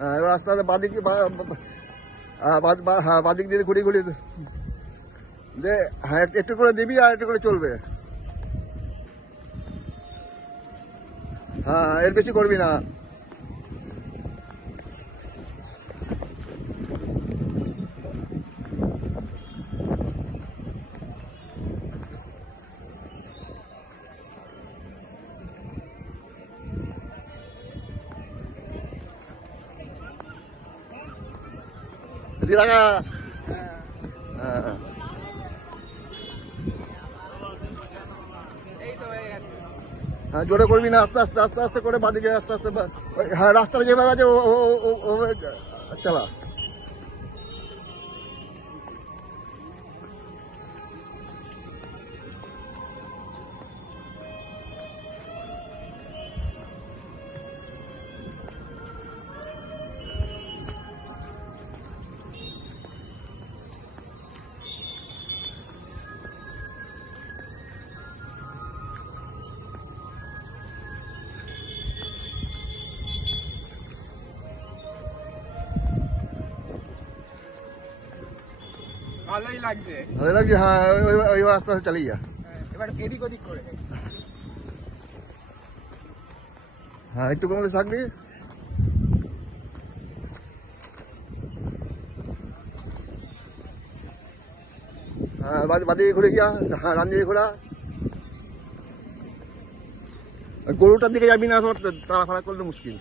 হ্যাঁ এবার আস্তে আস্তে বাদিক হ্যাঁ, হ্যাঁ বাদিক দিয়ে ঘুরি ঘুরি দে হ্যাঁ একটু করে দিবি আর একটু করে চলবে। হ্যাঁ এর বেশি করবি না। লাগা হ্যাঁ হয়ে হ্যাঁ জোরে করবি না আস্তে আস্তে আস্তে আস্তে করে বাদিকে আস্তে আস্তে হ্যাঁ রাস্তাটা যেভাবে আছে ও- চালা ভালোই লাগছে। ভালো লাগছে হ্যাঁ ওই- ওই আস্তে আস্তে চালিয়ে যা। হ্যাঁ, এবার এদিক ওদিক করে হ্যাঁ একটু কমলে থাকবি হ্যাঁ বাদ- বাদিকে ঘুরে গিয়া হ্যাঁ রান দিকে ঘোরা। গরুটার দিকে যাবি না তোর তাড়া ফাড়া করলে মুশকিল।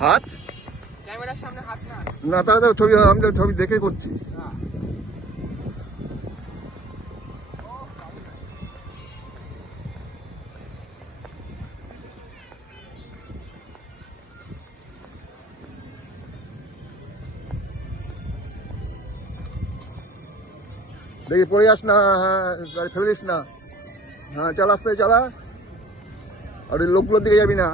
হাত না? তারা তো ছবি আমি তো ছবি দেখে করছি। দেখি পড়ে যাস না হ্যাঁ গাড়ি ফেলে দিস না। হ্যাঁ চালা আস্তে চালা। আর ওই লোকগুলোর দিকে যাবি না।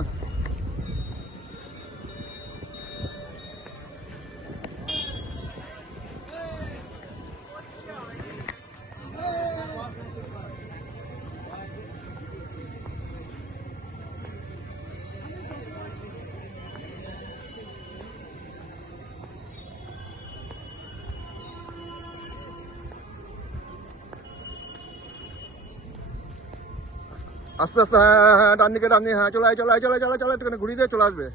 আস্তে আস্তে হ্যাঁ হ্যাঁ, হ্যাঁ ডান দিকে ডান দিকে হ্যাঁ চলে আয় চলে আয় চলে চলে চলে একটুখানি ঘুরিয়ে দিয়ে চলে আসবে।